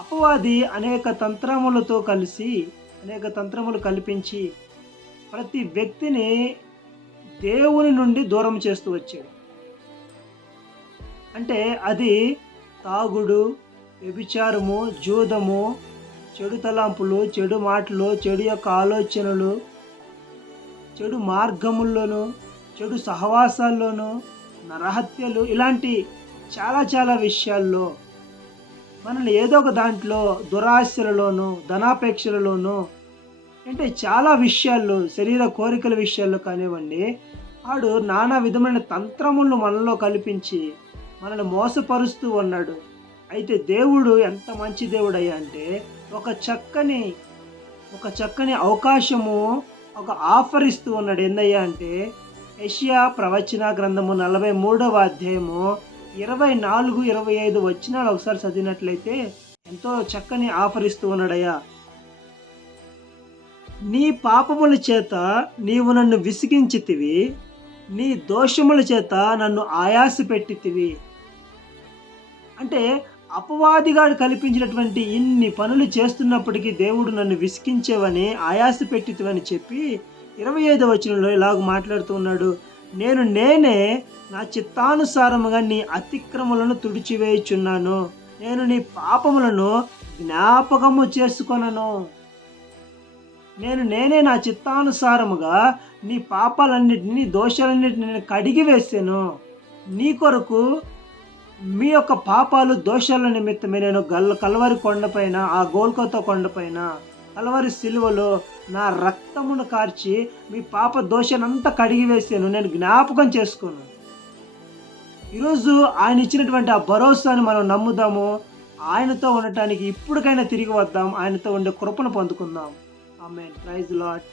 అపవాది అనేక తంత్రములు కల్పించి ప్రతి వ్యక్తిని దేవుని నుండి దూరం చేస్తూ వచ్చాడు. అంటే అది తాగుడు, వ్యభిచారము, జూదము, చెడు తలంపులు, చెడు మాటలు, చెడు యొక్క ఆలోచనలు, చెడు మార్గముల్లోనూ, చెడు సహవాసాల్లోనూ, నరహత్యలు ఇలాంటి చాలా చాలా విషయాల్లో మనల్ని ఏదో ఒక దాంట్లో దురాశలలోనూ, ధనాపేక్షలలోనూ అంటే చాలా విషయాల్లో శరీర కోరికల విషయాల్లో కానివ్వండి, ఆడు నానా విధమైన తంత్రములను మనలో కల్పించి మనల్ని మోసపరుస్తూ ఉన్నాడు. అయితే దేవుడు ఎంత మంచి దేవుడయ్యా అంటే ఒక చక్కని ఒక చక్కని అవకాశము, ఒక ఆఫర్ ఇస్తూ ఉన్నాడు. ఏందయ్యా అంటే యెషయా ప్రవచన గ్రంథము 43వ అధ్యాయము 24, 25 వచనాలు ఒకసారి చదివినట్లయితే ఎంతో చక్కని ఆఫర్ ఇస్తూ ఉన్నాడయ్యా. నీ పాపముల చేత నీవు నన్ను విసిగించితివి, నీ దోషముల చేత నన్ను ఆయాస పెట్టితివి. అంటే అపవాదిగాడు కల్పించినటువంటి ఇన్ని పనులు చేస్తున్నప్పటికీ దేవుడు నన్ను విసిగించేవని, ఆయాస పెట్టితివని చెప్పి 25వ వచనంలో ఇలాగ మాట్లాడుతూ ఉన్నాడు. నేనే నా చిత్తానుసారముగా నీ అతిక్రమలను తుడిచివేయుచున్నాను, నేను నీ పాపములను జ్ఞాపకము చేసుకొనను. నేనే నా చిత్తానుసారముగా నీ పాపాలన్నిటిని, దోషాలన్నిటిని నేను కడిగి వేసాను. నీ కొరకు మీ యొక్క పాపాలు, దోషాల నిమిత్తమే నేను కల్వరి కొండపైన, ఆ గోల్కొతా కొండపైన, కల్వరి సిలువలో నా రక్తమును కార్చి మీ పాప దోషానంతా కడిగి వేసాను, నేను జ్ఞాపకం చేసుకోను. ఈరోజు ఆయన ఇచ్చినటువంటి ఆ భరోసాని మనం నమ్ముదాము. ఆయనతో ఉండటానికి ఇప్పటికైనా తిరిగి వద్దాం. ఆయనతో ఉండే కృపను పొందుకుందాం. ఆమేన్. Praise lord.